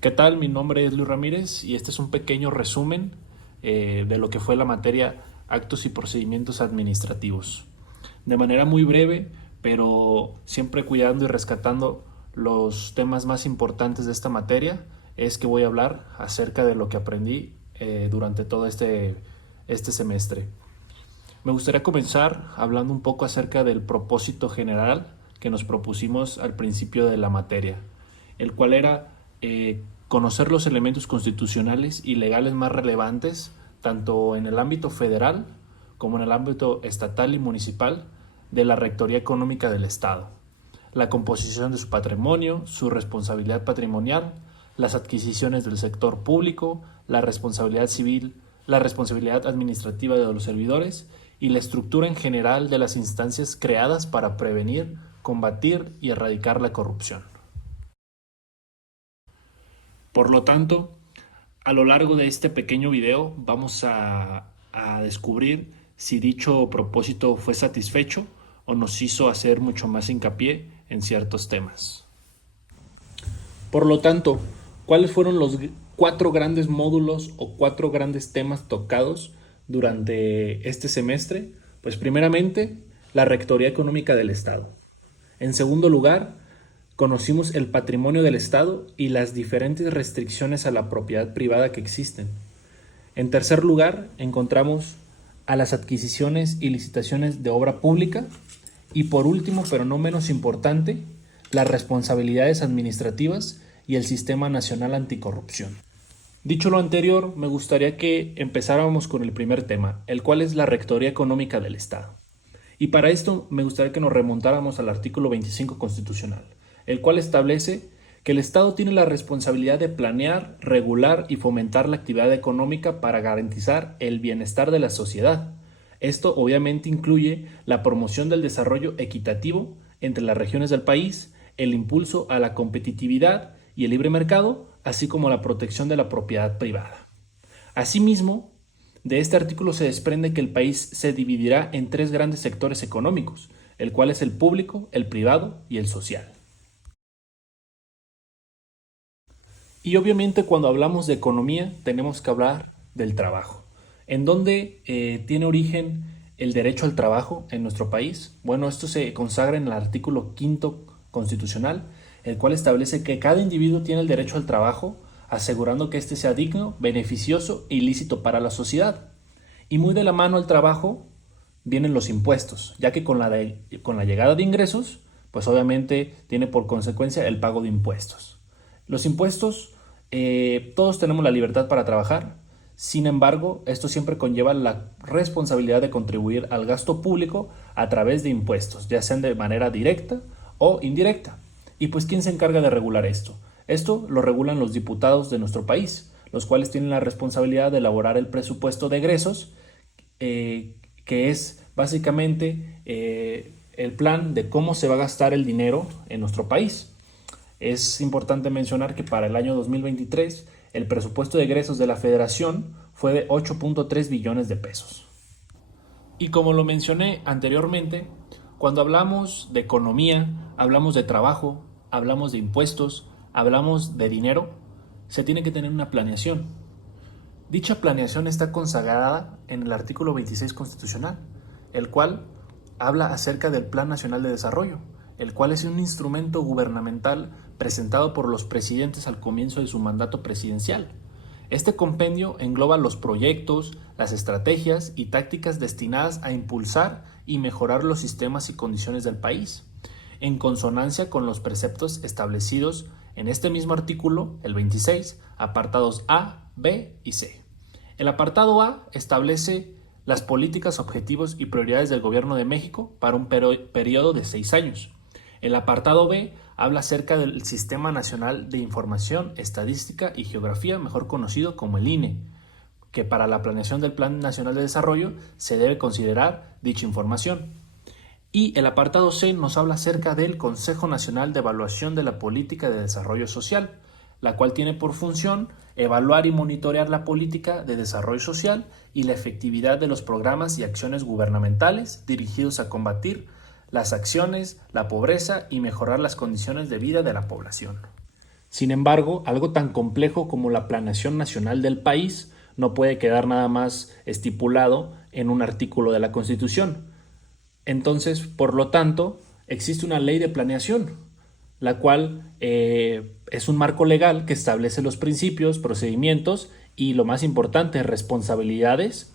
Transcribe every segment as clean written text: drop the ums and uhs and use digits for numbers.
¿Qué tal? Mi nombre es Luis Ramírez y este es un pequeño resumen de lo que fue la materia actos y procedimientos administrativos. De manera muy breve, pero siempre cuidando y rescatando los temas más importantes de esta materia, es que voy a hablar acerca de lo que aprendí durante todo este semestre. Me gustaría comenzar hablando un poco acerca del propósito general que nos propusimos al principio de la materia, el cual era conocer los elementos constitucionales y legales más relevantes, tanto en el ámbito federal como en el ámbito estatal y municipal, de la Rectoría Económica del Estado, la composición de su patrimonio, su responsabilidad patrimonial, las adquisiciones del sector público, la responsabilidad civil, la responsabilidad administrativa de los servidores y la estructura en general de las instancias creadas para prevenir, combatir y erradicar la corrupción. Por lo tanto, a lo largo de este pequeño video vamos a descubrir si dicho propósito fue satisfecho o nos hizo hacer mucho más hincapié en ciertos temas. Por lo tanto, ¿cuáles fueron los cuatro grandes módulos o cuatro grandes temas tocados durante este semestre? Pues primeramente, la Rectoría Económica del Estado. En segundo lugar, conocimos el patrimonio del Estado y las diferentes restricciones a la propiedad privada que existen. En tercer lugar, encontramos a las adquisiciones y licitaciones de obra pública. Y por último, pero no menos importante, las responsabilidades administrativas y el Sistema Nacional Anticorrupción. Dicho lo anterior, me gustaría que empezáramos con el primer tema, el cual es la Rectoría Económica del Estado. Y para esto me gustaría que nos remontáramos al artículo 25 constitucional, el cual establece que el Estado tiene la responsabilidad de planear, regular y fomentar la actividad económica para garantizar el bienestar de la sociedad. Esto obviamente incluye la promoción del desarrollo equitativo entre las regiones del país, el impulso a la competitividad y el libre mercado, así como la protección de la propiedad privada. Asimismo, de este artículo se desprende que el país se dividirá en tres grandes sectores económicos, el cual es el público, el privado y el social. Y obviamente cuando hablamos de economía tenemos que hablar del trabajo. ¿En dónde tiene origen el derecho al trabajo en nuestro país? Bueno, esto se consagra en el artículo quinto constitucional, el cual establece que cada individuo tiene el derecho al trabajo, asegurando que éste sea digno, beneficioso e ilícito para la sociedad. Y muy de la mano al trabajo vienen los impuestos, ya que con la llegada de ingresos, pues obviamente tiene por consecuencia el pago de impuestos. Los impuestos, todos tenemos la libertad para trabajar, sin embargo, esto siempre conlleva la responsabilidad de contribuir al gasto público a través de impuestos, ya sean de manera directa o indirecta. Y pues, ¿quién se encarga de regular esto? Esto lo regulan los diputados de nuestro país, los cuales tienen la responsabilidad de elaborar el presupuesto de egresos, que es básicamente el plan de cómo se va a gastar el dinero en nuestro país. Es importante mencionar que para el año 2023 el presupuesto de egresos de la Federación fue de 8.3 billones de pesos. Y como lo mencioné anteriormente, cuando hablamos de economía, hablamos de trabajo, hablamos de impuestos, hablamos de dinero, se tiene que tener una planeación. Dicha planeación está consagrada en el artículo 26 constitucional, el cual habla acerca del Plan Nacional de Desarrollo, el cual es un instrumento gubernamental presentado por los presidentes al comienzo de su mandato presidencial. Este compendio engloba los proyectos, las estrategias y tácticas destinadas a impulsar y mejorar los sistemas y condiciones del país, en consonancia con los preceptos establecidos en este mismo artículo, el 26, apartados A, B y C. El apartado A establece las políticas, objetivos y prioridades del Gobierno de México para un periodo de 6 años. El apartado B habla acerca del Sistema Nacional de Información, Estadística y Geografía, mejor conocido como el INE, que para la planeación del Plan Nacional de Desarrollo se debe considerar dicha información. Y el apartado C nos habla acerca del Consejo Nacional de Evaluación de la Política de Desarrollo Social, la cual tiene por función evaluar y monitorear la política de desarrollo social y la efectividad de los programas y acciones gubernamentales dirigidos a combatir las acciones, la pobreza y mejorar las condiciones de vida de la población. Sin embargo, algo tan complejo como la planeación nacional del país no puede quedar nada más estipulado en un artículo de la Constitución. Entonces, por lo tanto, existe una ley de planeación, la cual es un marco legal que establece los principios, procedimientos y, lo más importante, responsabilidades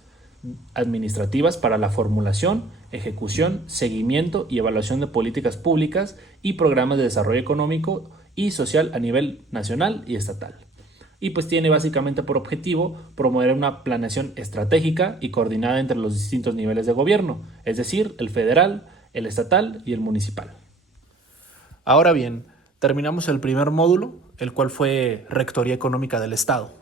administrativas para la formulación, ejecución, seguimiento y evaluación de políticas públicas y programas de desarrollo económico y social a nivel nacional y estatal. Y pues tiene básicamente por objetivo promover una planeación estratégica y coordinada entre los distintos niveles de gobierno, es decir, el federal, el estatal y el municipal. Ahora bien, terminamos el primer módulo, el cual fue Rectoría Económica del Estado.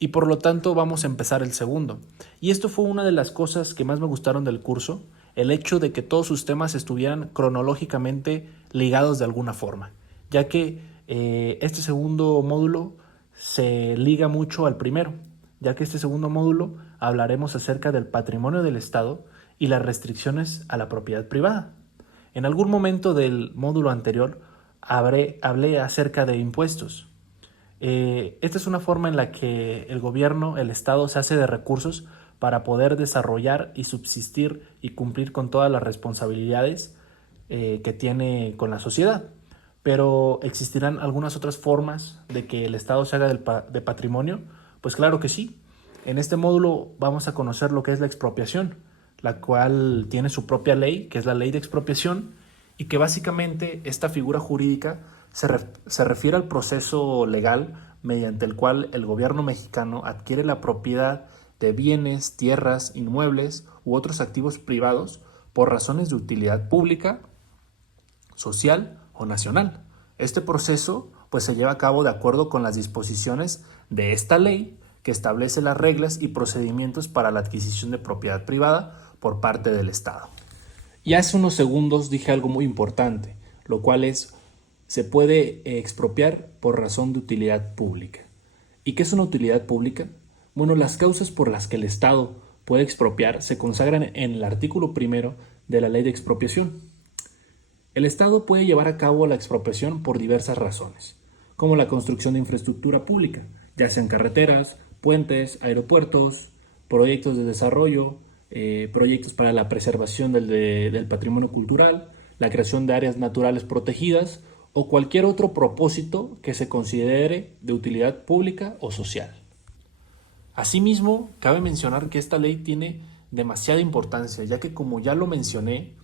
Y por lo tanto vamos a empezar el segundo. Y esto fue una de las cosas que más me gustaron del curso, el hecho de que todos sus temas estuvieran cronológicamente ligados de alguna forma, ya que este segundo módulo se liga mucho al primero, ya que este segundo módulo hablaremos acerca del patrimonio del Estado y las restricciones a la propiedad privada. En algún momento del módulo anterior hablé acerca de impuestos. Esta es una forma en la que el gobierno, el Estado, se hace de recursos para poder desarrollar y subsistir y cumplir con todas las responsabilidades que tiene con la sociedad. Pero ¿existirán algunas otras formas de que el Estado se haga de patrimonio? Pues claro que sí. En este módulo vamos a conocer lo que es la expropiación, la cual tiene su propia ley, que es la ley de expropiación, y que básicamente esta figura jurídica se refiere al proceso legal mediante el cual el gobierno mexicano adquiere la propiedad de bienes, tierras, inmuebles u otros activos privados por razones de utilidad pública, social o nacional. Este proceso pues se lleva a cabo de acuerdo con las disposiciones de esta ley que establece las reglas y procedimientos para la adquisición de propiedad privada por parte del Estado. Y hace unos segundos dije algo muy importante, lo cual es, se puede expropiar por razón de utilidad pública. ¿Y qué es una utilidad pública? Bueno, las causas por las que el Estado puede expropiar se consagran en el artículo 1 de la Ley de Expropiación. El Estado puede llevar a cabo la expropiación por diversas razones, como la construcción de infraestructura pública, ya sean carreteras, puentes, aeropuertos, proyectos de desarrollo, proyectos para la preservación del patrimonio cultural, la creación de áreas naturales protegidas o cualquier otro propósito que se considere de utilidad pública o social. Asimismo, cabe mencionar que esta ley tiene demasiada importancia, ya que como ya lo mencioné,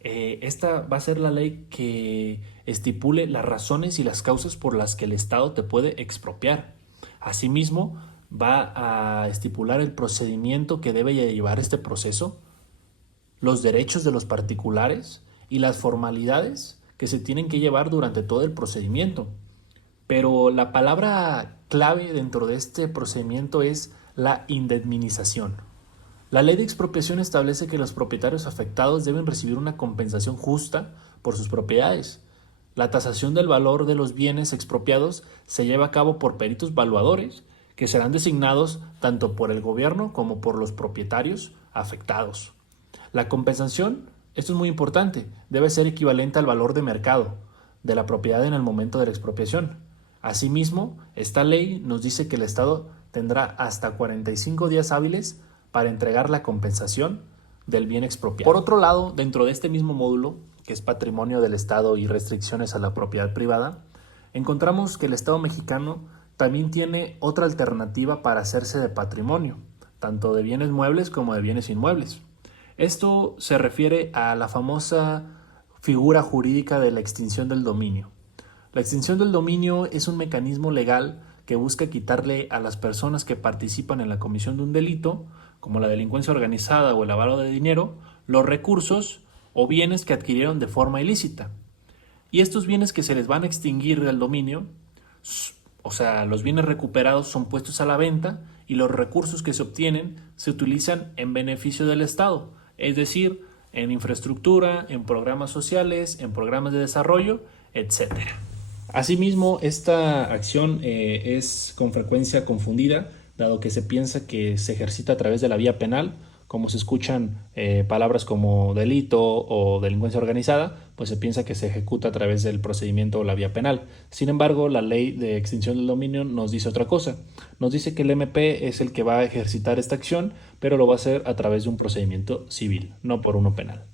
esta va a ser la ley que estipule las razones y las causas por las que el Estado te puede expropiar. Asimismo, va a estipular el procedimiento que debe llevar este proceso, los derechos de los particulares y las formalidades que se tienen que llevar durante todo el procedimiento. Pero la palabra clave dentro de este procedimiento es la indemnización. La ley de expropiación establece que los propietarios afectados deben recibir una compensación justa por sus propiedades. La tasación del valor de los bienes expropiados se lleva a cabo por peritos valuadores que serán designados tanto por el gobierno como por los propietarios afectados. La compensación, esto es muy importante, debe ser equivalente al valor de mercado de la propiedad en el momento de la expropiación. Asimismo, esta ley nos dice que el Estado tendrá hasta 45 días hábiles para entregar la compensación del bien expropiado. Por otro lado, dentro de este mismo módulo, que es Patrimonio del Estado y restricciones a la propiedad privada, encontramos que el Estado mexicano también tiene otra alternativa para hacerse de patrimonio, tanto de bienes muebles como de bienes inmuebles. Esto se refiere a la famosa figura jurídica de la extinción del dominio. La extinción del dominio es un mecanismo legal que busca quitarle a las personas que participan en la comisión de un delito, como la delincuencia organizada o el lavado de dinero, los recursos o bienes que adquirieron de forma ilícita. Y estos bienes que se les van a extinguir del dominio, o sea, los bienes recuperados son puestos a la venta y los recursos que se obtienen se utilizan en beneficio del Estado, es decir, en infraestructura, en programas sociales, en programas de desarrollo, etc. Asimismo, esta acción es con frecuencia confundida, dado que se piensa que se ejercita a través de la vía penal, como se escuchan palabras como delito o delincuencia organizada, pues se piensa que se ejecuta a través del procedimiento o la vía penal. Sin embargo, la ley de extinción del dominio nos dice otra cosa. Nos dice que el MP es el que va a ejercitar esta acción, pero lo va a hacer a través de un procedimiento civil, no por uno penal.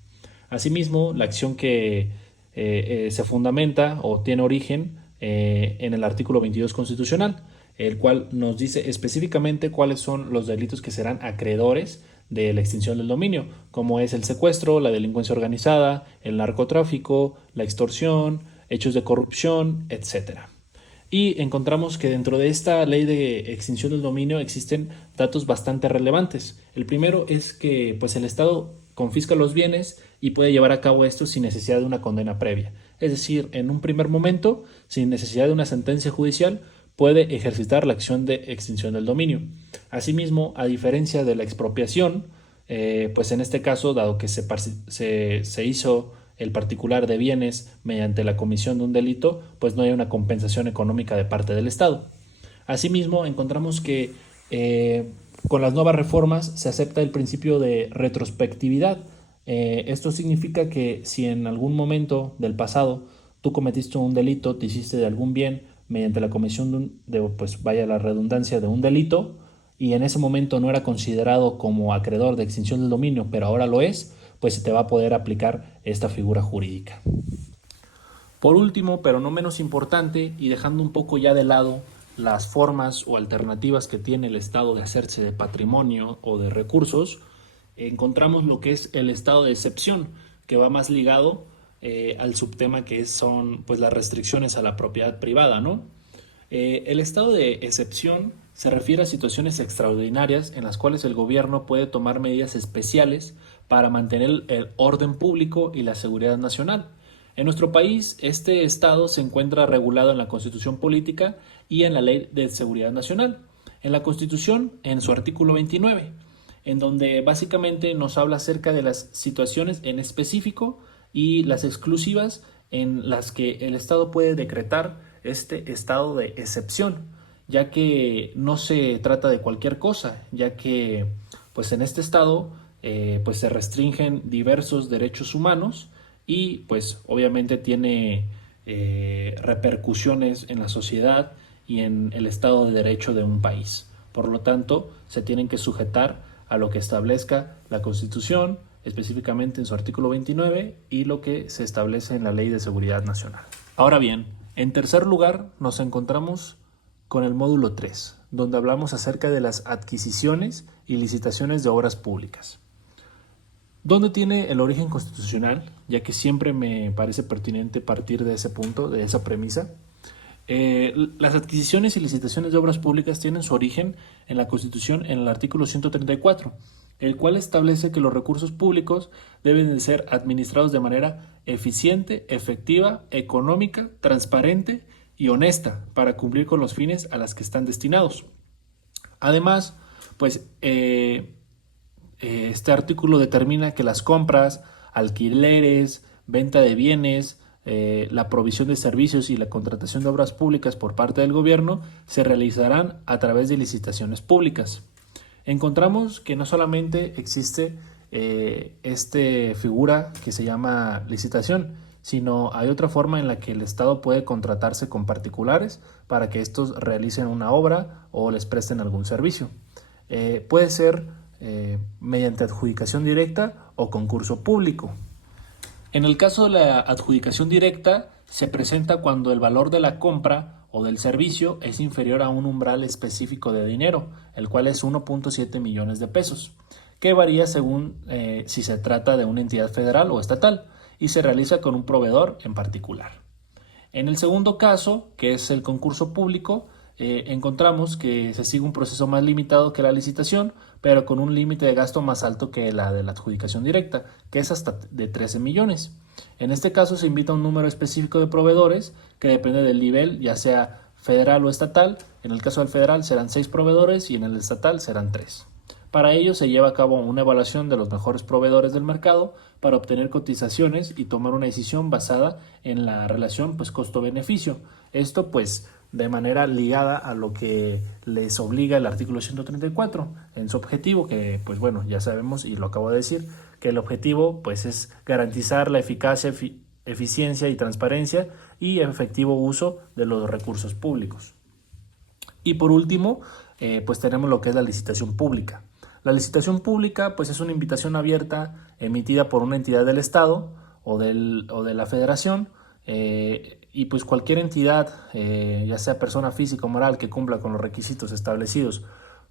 Asimismo, la acción que se fundamenta o tiene origen en el artículo 22 constitucional, el cual nos dice específicamente cuáles son los delitos que serán acreedores de la extinción del dominio, como es el secuestro, la delincuencia organizada, el narcotráfico, la extorsión, hechos de corrupción, etcétera. Y encontramos que dentro de esta ley de extinción del dominio existen datos bastante relevantes. El primero es que pues, el Estado confisca los bienes y puede llevar a cabo esto sin necesidad de una condena previa. Es decir, en un primer momento, sin necesidad de una sentencia judicial, puede ejercitar la acción de extinción del dominio. Asimismo, a diferencia de la expropiación, pues en este caso, dado que se hizo el particular de bienes mediante la comisión de un delito, pues no hay una compensación económica de parte del Estado. Asimismo, encontramos que con las nuevas reformas se acepta el principio de retrospectividad. Esto significa que si en algún momento del pasado tú cometiste un delito, te hiciste de algún bien mediante la comisión pues vaya la redundancia, de un delito, y en ese momento no era considerado como acreedor de extinción del dominio, pero ahora lo es, pues se te va a poder aplicar esta figura jurídica. Por último, pero no menos importante, y dejando un poco ya de lado las formas o alternativas que tiene el Estado de hacerse de patrimonio o de recursos, encontramos lo que es el estado de excepción, que va más ligado al subtema que son pues las restricciones a la propiedad privada, ¿no? El estado de excepción se refiere a situaciones extraordinarias en las cuales el gobierno puede tomar medidas especiales para mantener el orden público y la seguridad nacional. En nuestro país, este estado se encuentra regulado en la Constitución Política y en la Ley de Seguridad Nacional. En la Constitución, en su artículo 29, en donde básicamente nos habla acerca de las situaciones en específico y las exclusivas en las que el Estado puede decretar este estado de excepción, ya que no se trata de cualquier cosa, ya que pues en este estado pues se restringen diversos derechos humanos y pues obviamente tiene repercusiones en la sociedad y en el estado de derecho de un país. Por lo tanto, se tienen que sujetar a lo que establezca la Constitución, específicamente en su artículo 29, y lo que se establece en la Ley de Seguridad Nacional. Ahora bien, en tercer lugar nos encontramos con el módulo 3, donde hablamos acerca de las adquisiciones y licitaciones de obras públicas. ¿Dónde tiene el origen constitucional? Ya que siempre me parece pertinente partir de ese punto, de esa premisa. Las adquisiciones y licitaciones de obras públicas tienen su origen en la Constitución en el artículo 134, el cual establece que los recursos públicos deben de ser administrados de manera eficiente, efectiva, económica, transparente y honesta para cumplir con los fines a los que están destinados. Además, pues este artículo determina que las compras, alquileres, venta de bienes, la provisión de servicios y la contratación de obras públicas por parte del gobierno se realizarán a través de licitaciones públicas. Encontramos que no solamente existe esta figura que se llama licitación, sino hay otra forma en la que el Estado puede contratarse con particulares para que estos realicen una obra o les presten algún servicio. Puede ser mediante adjudicación directa o concurso público. En el caso de la adjudicación directa, se presenta cuando el valor de la compra o del servicio es inferior a un umbral específico de dinero, el cual es 1.7 millones de pesos, que varía según si se trata de una entidad federal o estatal, y se realiza con un proveedor en particular. En el segundo caso, que es el concurso público, encontramos que se sigue un proceso más limitado que la licitación, pero con un límite de gasto más alto que la de la adjudicación directa, que es hasta de 13 millones. En este caso se invita a un número específico de proveedores que depende del nivel, ya sea federal o estatal. En el caso del federal serán 6 proveedores y en el estatal serán 3. Para ello se lleva a cabo una evaluación de los mejores proveedores del mercado para obtener cotizaciones y tomar una decisión basada en la relación costo-beneficio. Esto de manera ligada a lo que les obliga el artículo 134 en su objetivo, que pues bueno, ya sabemos y lo acabo de decir, que el objetivo pues es garantizar la eficacia, eficiencia y transparencia y efectivo uso de los recursos públicos. Y por último, pues tenemos lo que es la licitación pública. La licitación pública pues es una invitación abierta emitida por una entidad del Estado o de la Federación, y pues cualquier entidad, ya sea persona física o moral que cumpla con los requisitos establecidos,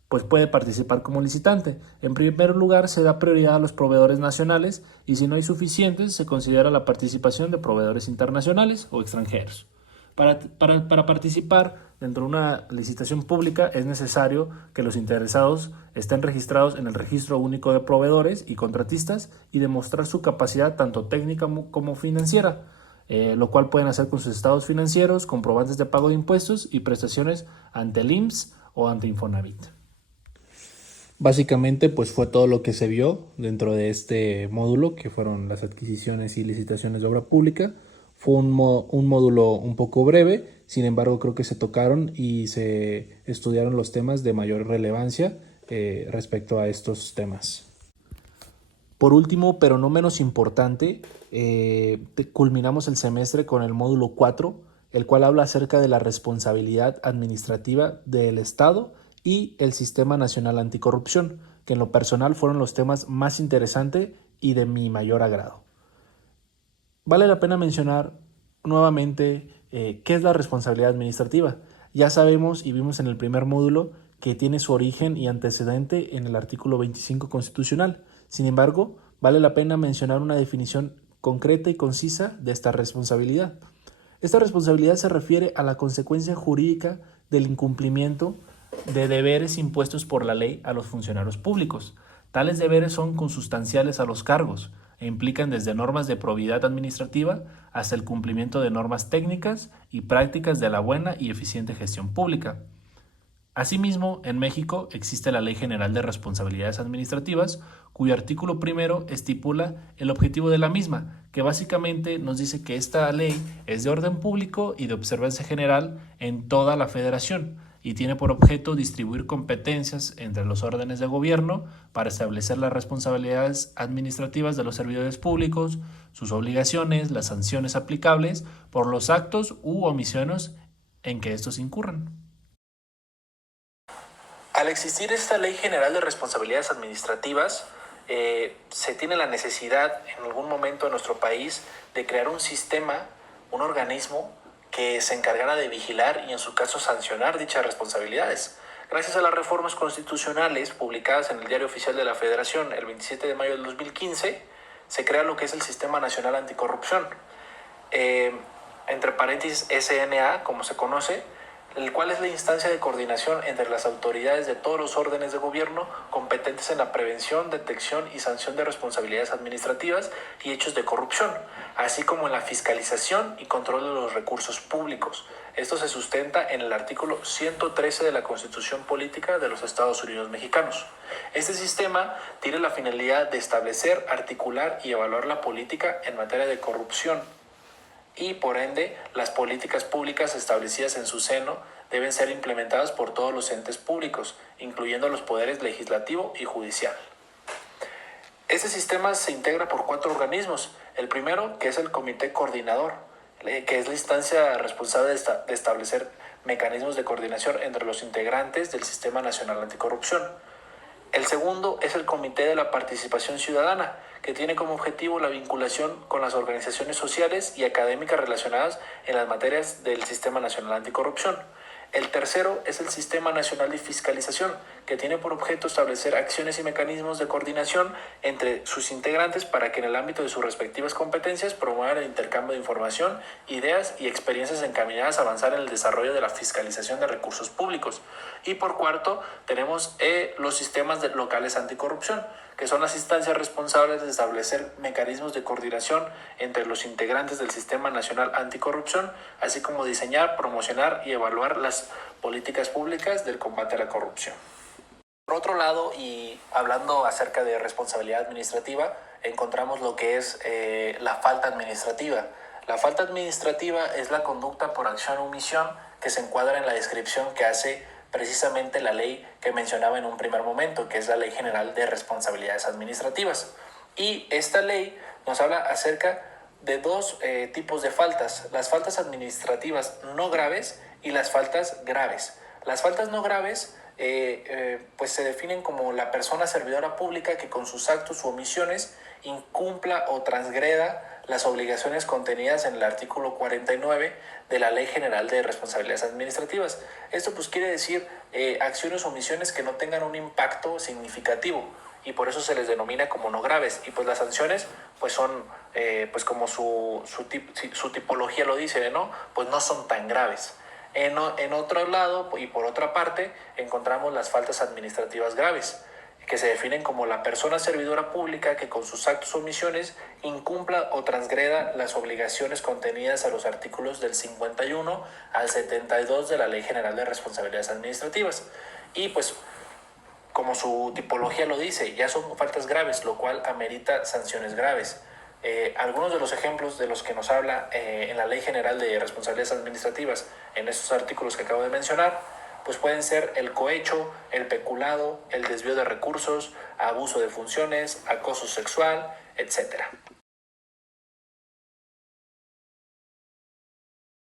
pues puede participar como licitante. En primer lugar, se da prioridad a los proveedores nacionales y si no hay suficientes, se considera la participación de proveedores internacionales o extranjeros. Para participar dentro de una licitación pública es necesario que los interesados estén registrados en el Registro Único de Proveedores y Contratistas y demostrar su capacidad tanto técnica como financiera, lo cual pueden hacer con sus estados financieros, comprobantes de pago de impuestos y prestaciones ante el IMSS o ante Infonavit. Básicamente, pues fue todo lo que se vio dentro de este módulo, que fueron las adquisiciones y licitaciones de obra pública. Fue un módulo un poco breve, sin embargo creo que se tocaron y se estudiaron los temas de mayor relevancia respecto a estos temas. Por último, pero no menos importante, culminamos el semestre con el módulo 4, el cual habla acerca de la responsabilidad administrativa del Estado y el Sistema Nacional Anticorrupción, que en lo personal fueron los temas más interesantes y de mi mayor agrado. Vale la pena mencionar nuevamente qué es la responsabilidad administrativa. Ya sabemos y vimos en el primer módulo que tiene su origen y antecedente en el artículo 25 constitucional. Sin embargo, vale la pena mencionar una definición concreta y concisa de esta responsabilidad. Esta responsabilidad se refiere a la consecuencia jurídica del incumplimiento de deberes impuestos por la ley a los funcionarios públicos. Tales deberes son consustanciales a los cargos e implican desde normas de probidad administrativa hasta el cumplimiento de normas técnicas y prácticas de la buena y eficiente gestión pública. Asimismo, en México existe la Ley General de Responsabilidades Administrativas, cuyo artículo primero estipula el objetivo de la misma, que básicamente nos dice que esta ley es de orden público y de observancia general en toda la federación y tiene por objeto distribuir competencias entre los órdenes de gobierno para establecer las responsabilidades administrativas de los servidores públicos, sus obligaciones, las sanciones aplicables por los actos u omisiones en que estos incurran. Al existir esta Ley General de Responsabilidades Administrativas, se tiene la necesidad en algún momento en nuestro país de crear un sistema, un organismo que se encargara de vigilar y en su caso sancionar dichas responsabilidades. Gracias a las reformas constitucionales publicadas en el Diario Oficial de la Federación el 27 de mayo del 2015, se crea lo que es el Sistema Nacional Anticorrupción, entre paréntesis SNA, como se conoce, el cual es la instancia de coordinación entre las autoridades de todos los órdenes de gobierno competentes en la prevención, detección y sanción de responsabilidades administrativas y hechos de corrupción, así como en la fiscalización y control de los recursos públicos. Esto se sustenta en el artículo 113 de la Constitución Política de los Estados Unidos Mexicanos. Este sistema tiene la finalidad de establecer, articular y evaluar la política en materia de corrupción, y por ende las políticas públicas establecidas en su seno deben ser implementadas por todos los entes públicos, incluyendo los poderes legislativo y judicial. Este sistema se integra por 4 organismos. El primero, que es el Comité Coordinador, que es la instancia responsable de establecer mecanismos de coordinación entre los integrantes del Sistema Nacional Anticorrupción. El segundo es el Comité de la Participación Ciudadana, que tiene como objetivo la vinculación con las organizaciones sociales y académicas relacionadas en las materias del Sistema Nacional Anticorrupción. El tercero es el Sistema Nacional de Fiscalización, que tiene por objeto establecer acciones y mecanismos de coordinación entre sus integrantes para que en el ámbito de sus respectivas competencias promuevan el intercambio de información, ideas y experiencias encaminadas a avanzar en el desarrollo de la fiscalización de recursos públicos. Y por cuarto, tenemos los sistemas locales anticorrupción, que son las instancias responsables de establecer mecanismos de coordinación entre los integrantes del Sistema Nacional Anticorrupción, así como diseñar, promocionar y evaluar las políticas públicas del combate a la corrupción. Por otro lado, y hablando acerca de responsabilidad administrativa, encontramos lo que es la falta administrativa. La falta administrativa es la conducta por acción o omisión que se encuadra en la descripción que hace precisamente la ley que mencionaba en un primer momento, que es la Ley General de Responsabilidades Administrativas. Y esta ley nos habla acerca de dos tipos de faltas: las faltas administrativas no graves y las faltas graves. Las faltas no graves pues se definen como la persona servidora pública que con sus actos u omisiones incumpla o transgreda las obligaciones contenidas en el artículo 49 de la Ley General de Responsabilidades Administrativas. Esto pues quiere decir acciones o omisiones que no tengan un impacto significativo, y por eso se les denomina como no graves. Y pues las sanciones pues son pues como su tipología lo dice, ¿no? Pues no son tan graves. En otro lado y por otra parte encontramos las faltas administrativas graves, que se definen como la persona servidora pública que con sus actos o omisiones incumpla o transgreda las obligaciones contenidas a los artículos del 51 al 72 de la Ley General de Responsabilidades Administrativas. Y pues como su tipología lo dice, ya son faltas graves, lo cual amerita sanciones graves. Algunos de los ejemplos de los que nos habla en la Ley General de Responsabilidades Administrativas, en estos artículos que acabo de mencionar, pues pueden ser el cohecho, el peculado, el desvío de recursos, abuso de funciones, acoso sexual, etcétera.